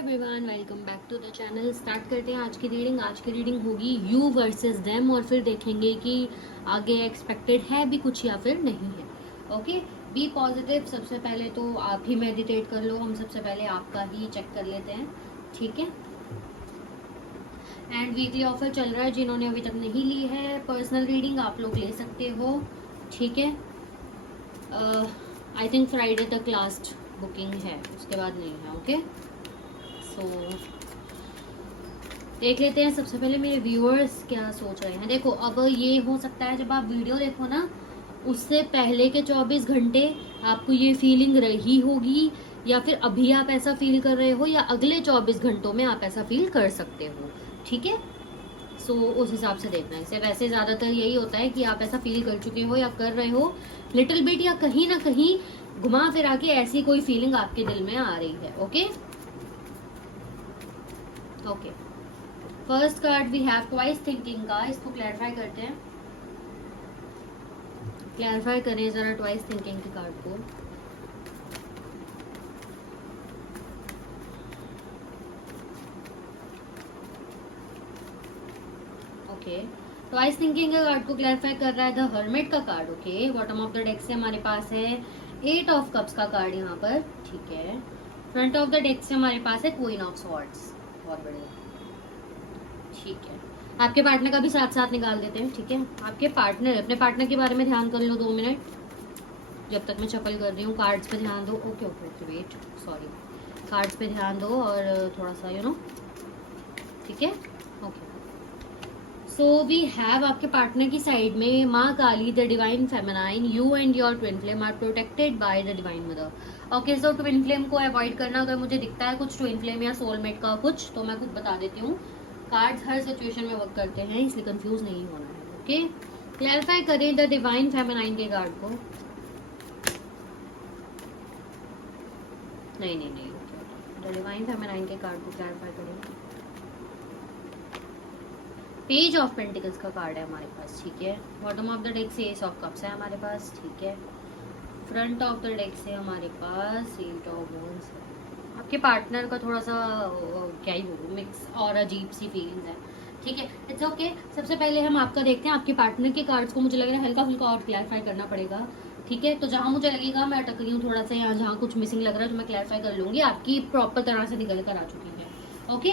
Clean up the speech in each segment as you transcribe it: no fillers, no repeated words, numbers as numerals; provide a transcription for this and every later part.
Everyone, welcome back to the channel. Start करते हैं आज की रीडिंग। आज की रीडिंग होगी यू वर्सेस देम और फिर देखेंगे कि आगे एक्सपेक्टेड है भी कुछ या फिर नहीं है। Okay, be positive. सबसे पहले तो आप ही मेडिटेट कर लो। हम सबसे पहले आपका ही चेक कर लेते हैं, ठीक है। एंड वीकली ऑफर चल रहा है, जिन्होंने अभी तक नहीं ली है पर्सनल रीडिंग आप लोग ले सकते हो, ठीक है। आई थिंक फ्राइडे तक लास्ट बुकिंग है, उसके बाद नहीं है। ओके, सो देख लेते हैं सबसे पहले मेरे व्यूअर्स क्या सोच रहे हैं। देखो, अब ये हो सकता है जब आप वीडियो देखो ना, उससे पहले के 24 घंटे आपको ये फीलिंग रही होगी, या फिर अभी आप ऐसा फील कर रहे हो, या अगले 24 घंटों में आप ऐसा फील कर सकते हो, ठीक है। सो उस हिसाब से देखना है इसे। वैसे ज़्यादातर यही होता है कि आप ऐसा फील कर चुके हो या कर रहे हो लिटिल बिट, या कहीं ना कहीं घुमा फिरा के ऐसी कोई फीलिंग आपके दिल में आ रही है। Okay okay, first card we have twice thinking का। इसको क्लैरिफाई करते हैं, क्लैरिफाई करें जरा ट्वाइस थिंकिंग के कार्ड को। ओके, ट्वाइस थिंकिंग के कार्ड को क्लैरिफाई कर रहा है द हर्मिट का card. Okay, bottom of the deck से हमारे पास है 8 ऑफ कप्स का कार्ड यहाँ पर, ठीक है। फ्रंट ऑफ द डेक से हमारे पास है क्वीन ऑफ स्वॉर्ड्स। बहुत बढ़िया, ठीक है। आपके पार्टनर का भी साथ साथ निकाल देते हैं, ठीक है। आपके पार्टनर, अपने पार्टनर के बारे में ध्यान कर लो 2 मिनट, जब तक मैं शफल कर रही हूँ। कार्ड्स पे ध्यान दो। Okay okay okay, wait, sorry. Cards पे ध्यान दो और थोड़ा सा ठीक है। ओके, सो वी हैव आपके पार्टनर की साइड में माँ Kali, the divine feminine. You and your twin flame are protected by the divine mother. Okay, so twin flame को अवॉइड करना। अगर मुझे दिखता है कुछ ट्विन फ्लेम या सोलमेट का कुछ, तो मैं कुछ बता देती हूँ। कार्ड्स हर सिचुएशन में वर्क करते हैं, इसलिए कंफ्यूज नहीं होना है। ओके, क्लैरिफाई करें द डिवाइन फेमिनाइन के कार्ड को। नहीं नहीं नहीं, द डिवाइन फेमिनाइन के कार्ड को क्लैरिफाई करें। पेज ऑफ पेंटिकल्स का कार्ड है हमारे पास, ठीक है। बॉटम ऑफ द डेक से एस ऑफ कप्स है हमारे पास, ठीक है। फ्रंट ऑफ द डेक से हमारे पास 8 ऑफ वॉन्ड्स है। आपके पार्टनर का थोड़ा सा क्या ही बोलूं, मिक्स और अजीब सी फीलिंग्स है, ठीक है। It's okay. सबसे पहले हम आपका देखते हैं। आपके पार्टनर के कार्ड्स को मुझे लग रहा है हल्का फुल्का और क्लैरिफाई करना पड़ेगा, ठीक है। तो जहां मुझे लगेगा मैं अटक रही हूँ थोड़ा सा, यहाँ जहाँ कुछ मिसिंग लग रहा है तो मैं क्लैरिफाई कर लूंगी। आपकी प्रॉपर तरह से निकल कर आ चुकी है। ओके,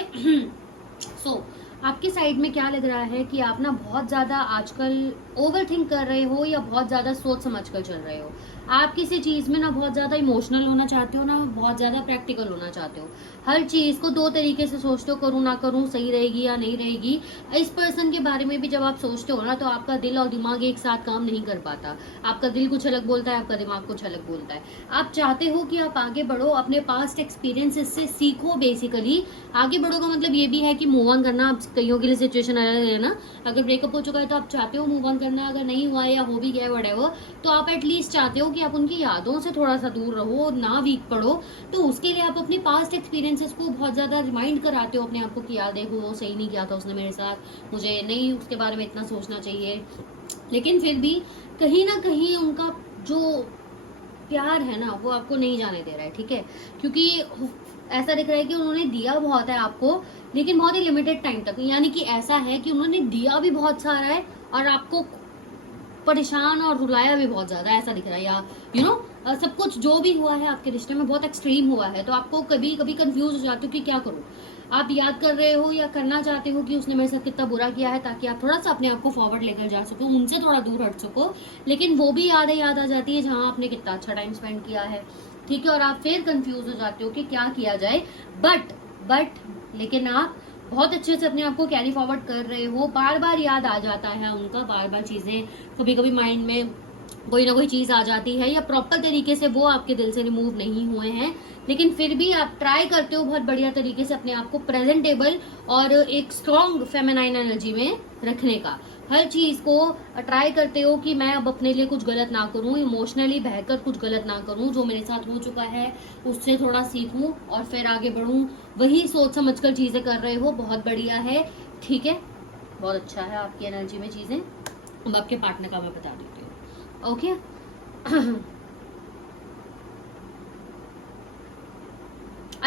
सो आपकी साइड में क्या लग रहा है कि आप ना बहुत ज्यादा आजकल ओवर थिंक कर रहे हो, या बहुत ज्यादा सोच समझ कर चल रहे हो। आप किसी चीज में ना बहुत ज्यादा इमोशनल होना चाहते हो, ना बहुत ज्यादा प्रैक्टिकल होना चाहते हो। हर चीज को 2 तरीके से सोचते हो, करूँ ना करूँ, सही रहेगी या नहीं रहेगी। इस पर्सन के बारे में भी जब आप सोचते हो ना, तो आपका दिल और दिमाग एक साथ काम नहीं कर पाता। आपका दिल कुछ अलग बोलता है, आपका दिमाग कुछ अलग बोलता है। आप चाहते हो कि आप आगे बढ़ो, अपने पास्ट एक्सपीरियंसेस से सीखो। बेसिकली आगे बढ़ो का मतलब ये भी है कि मूव ऑन करना। आप कईयों के लिए सिचुएशन अलग है ना, अगर ब्रेकअप हो चुका है तो आप चाहते हो मूव ऑन करना, अगर नहीं हुआ है या हो भी गया व्हाटएवर, तो आप एटलीस्ट चाहते हो कि आप उनकी यादों से थोड़ा सा दूर रहो, ना वीक पड़ो। तो उसके लिए आप अपने पास्ट एक्सपीरियंसेस को बहुत ज्यादा रिमाइंड कराते हो अपने आप को कि यार देखो वो सही नहीं किया था उसने मेरे साथ, मुझे नहीं उसके बारे में इतना सोचना चाहिए। लेकिन फिर भी कहीं ना कहीं उनका जो प्यार है ना, वो आपको नहीं जाने दे रहा है, ठीक है। क्योंकि ऐसा दिख रहा है कि उन्होंने दिया बहुत है आपको, लेकिन बहुत ही लिमिटेड टाइम तक। यानी कि ऐसा है कि उन्होंने दिया भी बहुत सारा है और आपको परेशान और रुलाया भी बहुत ज्यादा, ऐसा दिख रहा है। या सब कुछ जो भी हुआ है आपके रिश्ते में बहुत एक्सट्रीम हुआ है, तो आपको कभी कभी कंफ्यूज हो जाते हो कि क्या करूं। आप याद कर रहे हो या करना चाहते हो कि उसने मेरे साथ कितना बुरा किया है, ताकि आप थोड़ा सा अपने आप को फॉरवर्ड लेकर जा सको, उनसे थोड़ा दूर हट सको। लेकिन वो भी यादें याद आ जाती है जहां आपने कितना अच्छा टाइम स्पेंड किया है, ठीक है। और आप फिर कंफ्यूज हो जाते हो कि क्या किया जाए। बट लेकिन आप बहुत अच्छे से अपने आप को कैरी फॉरवर्ड कर रहे हो। बार बार याद आ जाता है उनका, बार बार चीजें, कभी कभी माइंड में कोई ना कोई चीज आ जाती है, या प्रॉपर तरीके से वो आपके दिल से रिमूव नहीं हुए हैं, लेकिन फिर भी आप ट्राई करते हो बहुत बढ़िया तरीके से अपने आप को प्रेजेंटेबल और एक स्ट्रॉन्ग फेमिनाइन एनर्जी में रखने का। हर चीज को ट्राई करते हो कि मैं अब अपने लिए कुछ गलत ना करूं, इमोशनली बहकर कुछ गलत ना करूं, जो मेरे साथ हो चुका है उससे थोड़ा सीखूं और फिर आगे बढ़ूं। वही सोच समझ कर चीजें कर रहे हो, बहुत बढ़िया है, ठीक है। बहुत अच्छा है आपकी एनर्जी में चीजें। अब आपके पार्टनर का मैं बता देती हूँ। ओके,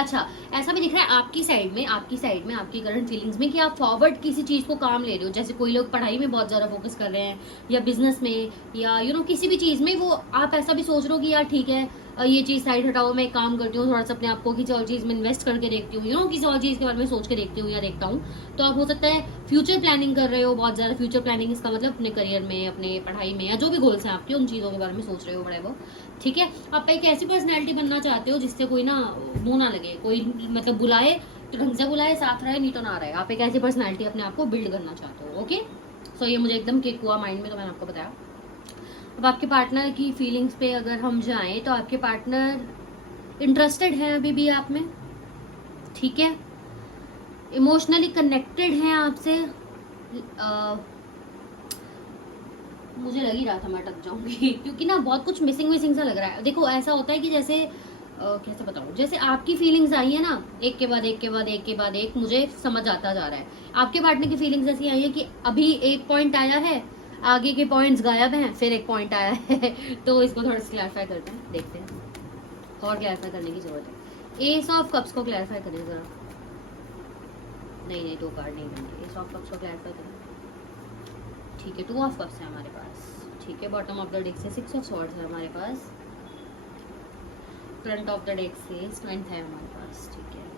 अच्छा, ऐसा भी दिख रहा है आपकी साइड में, आपकी करंट फीलिंग्स में कि आप फॉरवर्ड किसी चीज को काम ले रहे हो। जैसे कोई लोग पढ़ाई में बहुत ज्यादा फोकस कर रहे हैं, या बिजनेस में, या किसी भी चीज में, वो आप ऐसा भी सोच रहे हो कि यार ठीक है, ये चीज साइड हटाओ, मैं एक काम करती हूँ, थोड़ा सा अपने आप को किसी और चीज में इन्वेस्ट करके देखती हूँ, किसी और चीज के बारे में सोच के देखती हूँ या देखता हूँ। तो आप हो सकता है फ्यूचर प्लानिंग कर रहे हो, बहुत ज्यादा फ्यूचर प्लानिंग, इसका मतलब अपने करियर में, अपने पढ़ाई में, या जो भी गोल्स हैं आपके, उन चीजों के बारे में सोच रहे हो बड़े वो। ठीक है, आप एक ऐसी पर्सनैलिटी बनना चाहते हो जिससे कोई ना मुंह ना लगे, कोई मतलब बुलाए तो ढंग से बुलाए, साथ रहे, नहीं तो ना रहे। आप एक ऐसी पर्सनैलिटी अपने आप को बिल्ड करना चाहते हो। ओके, सो ये मुझे एकदम क्लिक हुआ माइंड में, तो मैंने आपको बताया। अब आपके पार्टनर की फीलिंग्स पे अगर हम जाएं, तो आपके पार्टनर इंटरेस्टेड हैं अभी भी आप में, ठीक है, इमोशनली कनेक्टेड हैं आपसे। मुझे लग ही रहा था मैं अटक जाऊंगी क्योंकि ना बहुत कुछ मिसिंग सा लग रहा है। देखो ऐसा होता है कि जैसे कैसे बताऊं, जैसे आपकी फीलिंग्स आई है ना, एक के बाद एक मुझे समझ आता जा रहा है। आपके पार्टनर की फीलिंग्स ऐसी आई है कि अभी एक पॉइंट आया है, आगे के पॉइंट्स गायब हैं, फिर एक पॉइंट आया है तो इसको थोड़ा सा क्लैरिफाई करते हैं, देखते हैं, और क्लैरिफाई करने की जरूरत है। एस ऑफ कप्स को क्लैरिफाई करें जरा। नहीं, 2 कार्ड नहीं बनेंगे। एस ऑफ कप्स को क्लैरिफाई करें, ठीक है। 2 ऑफ कप्स है हमारे पास, ठीक है। बॉटम ऑफ द डेक से 6 ऑफ स्वॉर्ड्स है हमारे पास, फ्रंट ऑफ द डेक से स्ट्रेंथ है हमारे पास, ठीक है।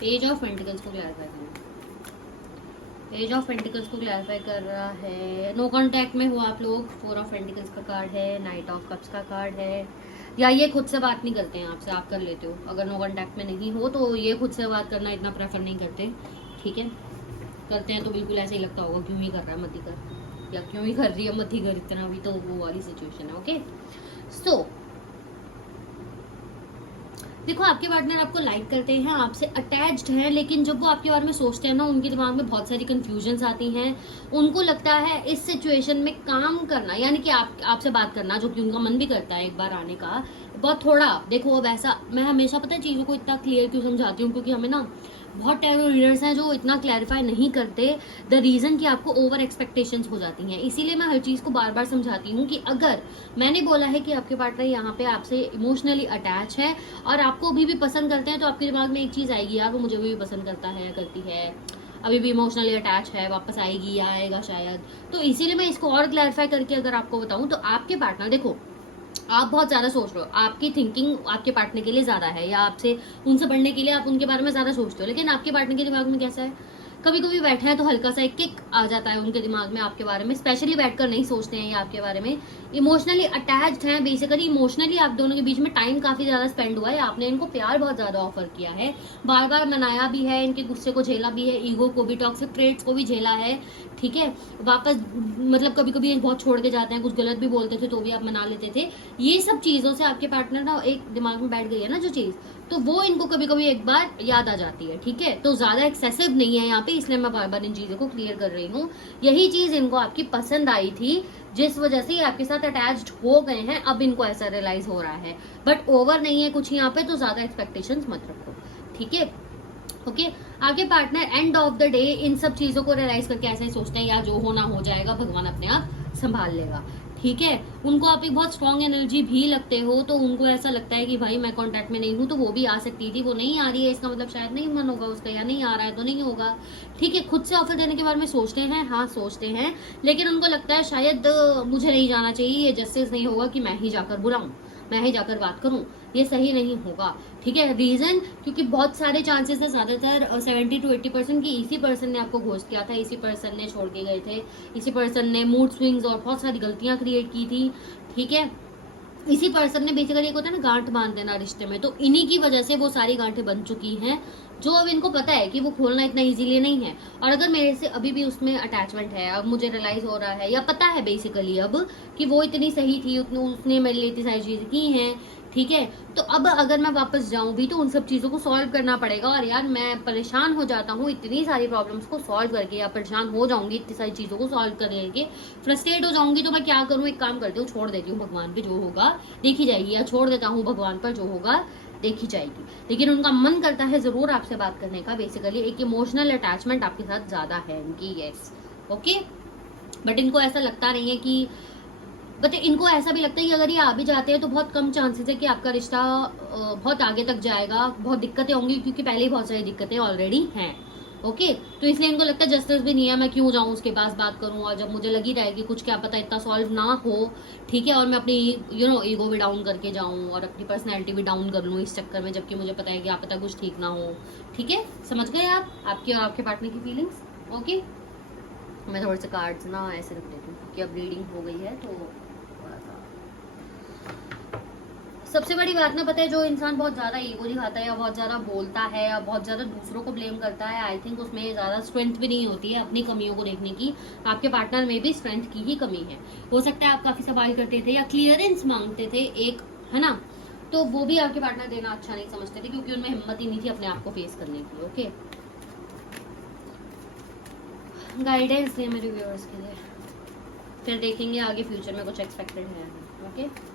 पेज ऑफ पेंटिकल्स को क्लैरिफाई करें। पेज ऑफ पेंटिकल्स को क्लैरिफाई कर रहा है, नो कांटेक्ट में हो आप लोग। 4 ऑफ पेंटिकल्स का कार्ड है, नाइट ऑफ कप्स का कार्ड है, या ये खुद से बात नहीं करते हैं आपसे, आप कर लेते हो। अगर नो कांटेक्ट में नहीं हो तो ये खुद से बात करना इतना प्रेफर नहीं करते, ठीक है। करते हैं तो बिल्कुल ऐसे ही लगता होगा क्यों ही कर रहा है, मत ही कर, या क्यों ही कर रही है, मत ही कर इतना भी, तो वो वाली सिचुएशन है। ओके, सो देखो आपके पार्टनर आपको लाइक करते हैं, आपसे अटैच्ड हैं, लेकिन जब वो आपके बारे में सोचते हैं ना, उनके दिमाग में बहुत सारी कंफ्यूजन्स आती हैं। उनको लगता है इस सिचुएशन में काम करना, यानी कि आपसे बात करना, जो कि उनका मन भी करता है एक बार आने का, बहुत थोड़ा। देखो अब ऐसा, मैं हमेशा पता है चीज़ों को इतना क्लियर क्यों समझाती हूँ, क्योंकि हमें ना बहुत टैरो रीडर्स हैं जो इतना क्लैरिफाई नहीं करते, द रीज़न कि आपको ओवर एक्सपेक्टेशंस हो जाती हैं। इसीलिए मैं हर चीज़ को बार बार समझाती हूँ कि अगर मैंने बोला है कि आपके पार्टनर यहाँ पे आपसे इमोशनली अटैच है और आपको अभी भी पसंद करते हैं, तो आपके दिमाग में एक चीज़ आएगी, यार वो मुझे भी पसंद करता है, करती है, अभी भी इमोशनली अटैच है, वापस आएगी या आएगा शायद। तो इसीलिए मैं इसको और क्लैरिफाई करके अगर आपको बताऊँ, तो आपके पार्टनर, देखो आप बहुत ज्यादा सोच रहे हो, आपकी थिंकिंग आपके पार्टनर के लिए ज्यादा है, या आपसे उनसे बढ़ने के लिए आप उनके बारे में ज्यादा सोचते हो, लेकिन आपके पार्टनर के दिमाग में कैसा है, कभी कभी बैठे हैं तो हल्का सा एक किक आ जाता है उनके दिमाग में आपके बारे में, स्पेशली बैठकर नहीं सोचते हैं ये आपके बारे में, इमोशनली अटैच्ड हैं। बेसिकली इमोशनली आप दोनों के बीच में टाइम काफी ज्यादा स्पेंड हुआ है, आपने इनको प्यार बहुत ज्यादा ऑफर किया है, बार बार मनाया भी है, इनके गुस्से को झेला भी है, ईगो को भी, टॉक्सिक ट्रेट्स को भी झेला है, ठीक है। वापस मतलब कभी कभी बहुत छोड़ के जाते हैं, कुछ गलत भी बोलते थे तो भी आप मना लेते थे। ये सब चीजों से आपके पार्टनर ना एक दिमाग में बैठ गई है ना जो चीज, तो वो इनको कभी कभी एक बार याद आ जाती है, ठीक है। तो ज्यादा एक्सेसिव नहीं है यहाँ पे, इसलिए मैं बार बार इन चीजों को क्लियर कर रही हूँ। यही चीज इनको आपकी पसंद आई थी, जिस वजह से आपके साथ अटैच्ड हो गए हैं, अब इनको ऐसा रियलाइज हो रहा है, बट ओवर नहीं है कुछ यहाँ पे, तो ज्यादा एक्सपेक्टेशंस मत रखो, ठीक है। ओके, आगे partner end of the day in सब चीजों को रियलाइज करके ऐसा ही सोचते हैं, यार जो होना हो जाएगा, भगवान अपने आप संभाल लेगा, ठीक है। उनको आप एक बहुत स्ट्रॉन्ग एनर्जी भी लगते हो, तो उनको ऐसा लगता है कि भाई मैं कांटेक्ट में नहीं हूँ तो वो भी आ सकती थी, वो नहीं आ रही है, इसका मतलब शायद नहीं मन होगा उसका, या नहीं आ रहा है तो नहीं होगा, ठीक है। खुद से ऑफर देने के बारे में सोचते हैं, हाँ सोचते हैं, लेकिन उनको लगता है शायद मुझे नहीं जाना चाहिए, ये जस्टिस नहीं होगा कि मैं ही जाकर बुलाऊं, मैं ही जाकर बात करूं, ये सही नहीं होगा, ठीक है। रीजन क्योंकि बहुत सारे चांसेस है, ज्यादातर 70 to 80% की इसी पर्सन ने आपको घोस्ट किया था, इसी पर्सन ने छोड़ के गए थे, इसी पर्सन ने मूड स्विंग्स और बहुत सारी गलतियां क्रिएट की थी, ठीक है। इसी पर्सन ने बेसिकली एक होता है ना गांठ बांध देना रिश्ते में, तो इन्हीं की वजह से वो सारी गांठें बन चुकी हैं, जो अब इनको पता है कि वो खोलना इतना इजीली नहीं है। और अगर मेरे से अभी भी उसमें अटैचमेंट है, अब मुझे रियलाइज हो रहा है या पता है बेसिकली अब कि वो इतनी सही थी, उसने मेरे लिए इतनी सारी चीजें की हैं, ठीक है। तो अब अगर मैं वापस जाऊं भी तो उन सब चीजों को सॉल्व करना पड़ेगा, और यार मैं परेशान हो जाता हूँ इतनी सारी प्रॉब्लम्स को सॉल्व करके, या परेशान हो जाऊंगी इतनी सारी चीजों को सॉल्व करके, फ्रस्ट्रेट हो जाऊंगी, तो मैं क्या करूँ, एक काम करती हूँ, छोड़ देती हूँ भगवान पे, जो होगा देखी जाएगी, या छोड़ देता हूँ भगवान पर, जो होगा देखी जाएगी। लेकिन उनका मन करता है जरूर आपसे बात करने का, बेसिकली एक इमोशनल अटैचमेंट आपके साथ ज्यादा है इनकी, यस ओके। बट इनको ऐसा लगता नहीं है कि बट इनको ऐसा भी लगता है कि अगर ये आ भी जाते हैं तो बहुत कम चांसेस है कि आपका रिश्ता बहुत आगे तक जाएगा, बहुत दिक्कतें होंगी, क्योंकि पहले ही बहुत सारी दिक्कतें ऑलरेडी हैं। ओके, तो इसलिए इनको लगता है जस्टिस भी नहीं है, मैं क्यों जाऊं उसके पास बात करूं, और जब मुझे लगी रहेगी कुछ क्या पता इतना सॉल्व ना हो, ठीक है, और मैं अपनी ईगो भी डाउन करके जाऊं और अपनी पर्सनैलिटी भी डाउन कर लूं इस चक्कर में, जबकि मुझे पता है कि आप पता कुछ ठीक ना हो। ठीक है, समझ गए आप आपकी और आपके पार्टनर की फीलिंग्स। ओके, मैं थोड़े से कार्ड्स ना ऐसे रख देती हूँ क्योंकि अब रीडिंग हो गई है तो थोड़ा सा। सबसे बड़ी बात ना, पता है, जो इंसान बहुत ज्यादा ईगो दिखाता है या बहुत ज्यादा बोलता है या बहुत ज्यादा दूसरों को ब्लेम करता है, आई थिंक उसमें ज्यादा स्ट्रेंथ भी नहीं होती है अपनी कमियों को देखने की। आपके पार्टनर में भी स्ट्रेंथ की ही कमी है। हो सकता है आप काफी सवाल करते थे या क्लियरेंस मांगते थे एक, है ना, तो वो भी आपके पार्टनर देना अच्छा नहीं समझते थे क्योंकि उनमें हिम्मत ही नहीं थी अपने आप को फेस करने की। ओके, गाइडेंस है मेरे व्यूअर्स के लिए, फिर देखेंगे आगे फ्यूचर में कुछ एक्सपेक्टेड है। ओके,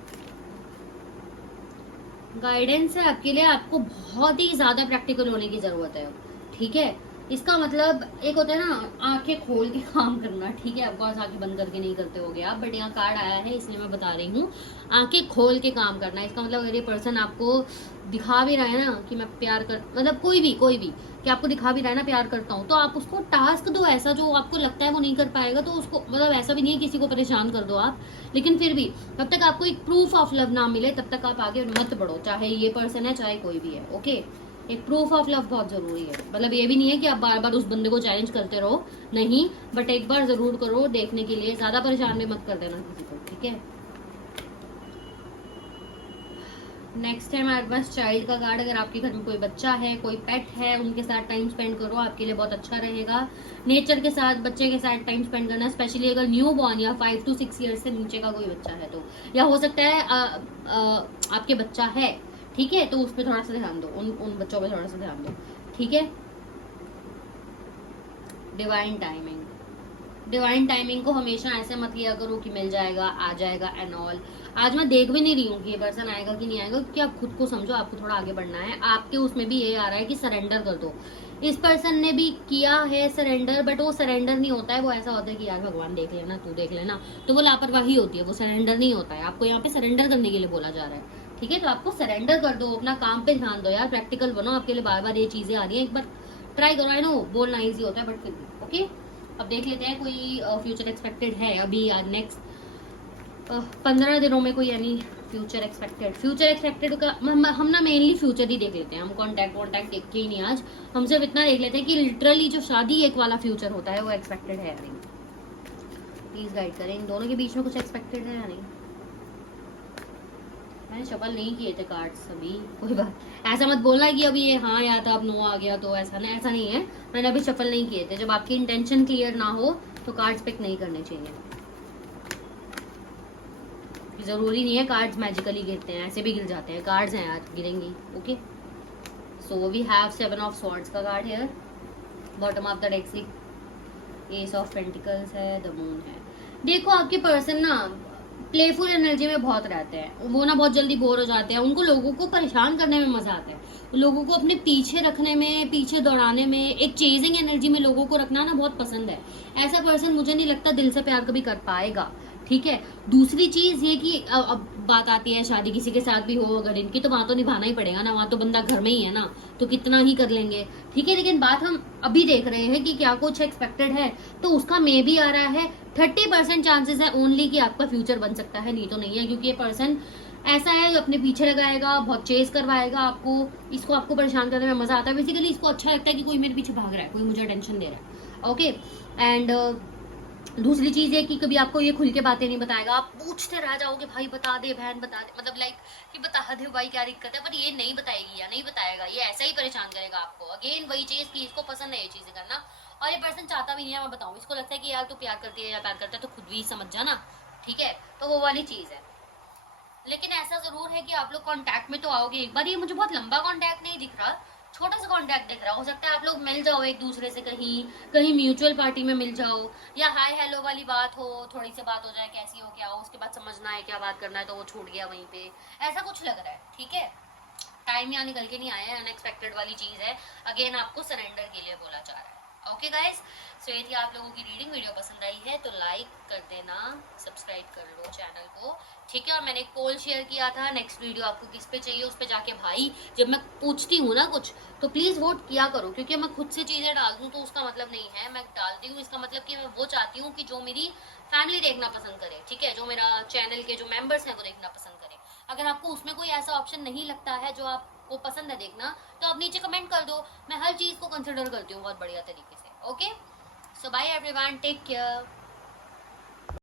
गाइडेंस है आपके लिए, आपको बहुत ही ज्यादा प्रैक्टिकल होने की जरूरत है। ठीक है, इसका मतलब एक होता है ना आंखें खोल के काम करना, ठीक है, आपको आंखें बंद करके नहीं करते होगे आप, बट यहाँ कार्ड आया है इसलिए मैं बता रही हूँ, आंखें खोल के काम करना। इसका मतलब अगर ये पर्सन आपको दिखा भी रहा है ना कि मैं प्यार कर, मतलब कोई भी कि आपको दिखा भी रहा है ना प्यार करता हूँ, तो आप उसको टास्क दो ऐसा जो आपको लगता है वो नहीं कर पाएगा, तो उसको मतलब ऐसा भी नहीं है किसी को परेशान कर दो आप, लेकिन फिर भी तब तक आपको एक प्रूफ ऑफ लव ना मिले तब तक आप आगे मत बढ़ो, चाहे ये पर्सन है चाहे कोई भी है। ओके, एक प्रूफ ऑफ लव बहुत जरूरी है। मतलब ये भी नहीं है कि आप बार बार उस बंदे को चैलेंज करते रहो, नहीं, बट एक बार जरूर करो देखने के लिए, ज्यादा परेशान भी मत कर देना किसी को। ठीक है, नेक्स्ट है हमारे पास चाइल्ड का कार्ड। अगर आपके घर में कोई बच्चा है, कोई पेट है, उनके साथ टाइम स्पेंड करो, आपके लिए बहुत अच्छा रहेगा। नेचर के साथ, बच्चे के साथ टाइम स्पेंड करना, स्पेशली अगर न्यू बॉर्न या 5 to 6 ईयर्स से नीचे का कोई बच्चा है तो, या हो सकता है आपके बच्चा है, ठीक है, तो उस पर थोड़ा सा ध्यान दो, उन बच्चों पे थोड़ा सा ध्यान दो। ठीक है, डिवाइन टाइमिंग, डिवाइन टाइमिंग को हमेशा ऐसे मत लिया करो कि मिल जाएगा, आ जाएगा एंड ऑल। आज मैं देख भी नहीं रही हूँ कि ये पर्सन आएगा कि नहीं आएगा, क्योंकि आप खुद को समझो, आपको थोड़ा आगे बढ़ना है। आपके उसमें भी ये आ रहा है कि सरेंडर कर दो। इस पर्सन ने भी किया है सरेंडर, बट वो सरेंडर नहीं होता है, वो ऐसा होता है कि यार भगवान देख लेना, तू देख लेना, तो वो लापरवाही होती है, वो सरेंडर नहीं होता है। आपको यहाँ पे सरेंडर करने के लिए बोला जा रहा है। ठीक है, तो आपको सरेंडर कर दो, अपना काम पे ध्यान दो यार, प्रैक्टिकल बनो। आपके लिए बार बार ये चीजें आ रही है, एक बार ट्राई करो। आई नो बोलना ईजी होता है बट फिर भी। ओके, अब देख लेते हैं कोई फ्यूचर एक्सपेक्टेड है अभी नेक्स्ट 15 दिनों में कोई, यानी फ्यूचर एक्सपेक्टेड का हम ना मेनली फ्यूचर ही देख लेते हैं, हम कॉन्टैक्ट देखते ही नहीं आज, हम सिर्फ इतना देख लेते हैं कि लिटरली जो शादी एक वाला फ्यूचर होता है वो एक्सपेक्टेड है या नहीं। प्लीज गाइड करें, इन दोनों के बीच में कुछ एक्सपेक्टेड है या नहीं। मैंने शफल नहीं किए थे कार्ड्स अभी, कोई बात, ऐसा मत बोलना कि अभी ये हाँ या था अब नो आ गया, तो ऐसा नहीं है, मैंने अभी शफल नहीं किए थे। जब आपकी इंटेंशन क्लियर ना हो तो कार्ड्स पिक नहीं करने चाहिए। जरूरी नहीं है कार्ड्स मैजिकली गिरते हैं, ऐसे भी गिर जाते हैं, कार्ड्स हैं आज गिरेंगी। Okay, so we have 7 of swords का card here, bottom of the deck ace of pentacles है, द मून है। देखो आपके पर्सन ना प्लेफुल एनर्जी में बहुत रहते हैं, वो ना बहुत जल्दी बोर हो जाते हैं, उनको लोगों को परेशान करने में मजा आता है, लोगों को अपने पीछे रखने में, पीछे दौड़ाने में, एक चेजिंग एनर्जी में लोगों को रखना ना बहुत पसंद है। ऐसा पर्सन मुझे नहीं लगता दिल से प्यार कभी कर पाएगा। ठीक है, दूसरी चीज ये कि अब बात आती है शादी किसी के साथ भी हो अगर इनकी, तो वहां तो निभाना ही पड़ेगा ना, वहां तो बंदा घर में ही है ना, तो कितना ही कर लेंगे। ठीक है, लेकिन बात हम अभी देख रहे हैं कि क्या कुछ एक्सपेक्टेड है, तो उसका मे भी आ रहा है। 30% चांसेस है ओनली कि आपका फ्यूचर बन सकता है, नहीं तो नहीं है, क्योंकि ये पर्सन ऐसा है अपने पीछे लगाएगा, बहुत चेस करवाएगा आपको, इसको आपको परेशान करने में मजा आता है। बेसिकली इसको अच्छा लगता है कि कोई मेरे पीछे भाग रहा है, कोई मुझे टेंशन दे रहा है। ओके, एंड दूसरी चीज है कि कभी आपको ये खुल के बातें नहीं बताएगा, आप पूछते रह जाओगे भाई बता दे बहन बता दे, मतलब लाइक कि बता दे भाई क्या दिक्कत है, पर ये नहीं बताएगी या नहीं बताएगा, ये ऐसा ही परेशान करेगा आपको। अगेन वही चीज कि इसको पसंद है ये चीजें करना, और ये पर्सन चाहता भी नहीं है, मैं बताऊँ, इसको लगता है कि यार तू प्यार करती है या प्यार करता है तो खुद भी समझ जाना। ठीक है, तो वो वाली चीज है। लेकिन ऐसा जरूर है कि आप लोग कांटेक्ट में तो आओगे एक बार। ये मुझे बहुत लंबा कांटेक्ट नहीं दिख रहा, छोटा सा कांटेक्ट दिख रहा। हो सकता है आप लोग मिल जाओ एक दूसरे से, कहीं कहीं म्यूचुअल पार्टी में मिल जाओ, या हाय हेलो वाली बात हो, थोड़ी सी बात हो जाए कैसी हो क्या हो, उसके बाद समझना है क्या बात करना है, तो वो छूट गया वहीं पे, ऐसा कुछ लग रहा है। ठीक है, टाइम यहाँ निकल के नहीं आया है, अनएक्सपेक्टेड वाली चीज है। अगेन आपको सरेंडर के लिए बोला जा रहा है। ओके गाइस, सो यदि आप लोगों की रीडिंग वीडियो पसंद आई है तो लाइक कर देना, सब्सक्राइब कर लो चैनल को, ठीक है। और मैंने एक पोल शेयर किया था, नेक्स्ट वीडियो आपको किस पे चाहिए उस पे जाके भाई जब मैं पूछती हूँ ना कुछ तो प्लीज वोट किया करो, क्योंकि मैं खुद से चीजें डाल दूँ तो उसका मतलब नहीं है, मैं डालती हूँ इसका मतलब कि मैं वो चाहती हूँ कि जो मेरी फैमिली देखना पसंद करे, ठीक है, जो मेरा चैनल के जो मेंबर्स हैं वो देखना पसंद करे। अगर आपको उसमें कोई ऐसा ऑप्शन नहीं लगता है जो आपको पसंद है देखना, तो आप नीचे कमेंट कर दो, मैं हर चीज को कंसिडर करती हूँ बहुत बढ़िया तरीके से। ओके, सो बाय एवरीवन, टेक केयर।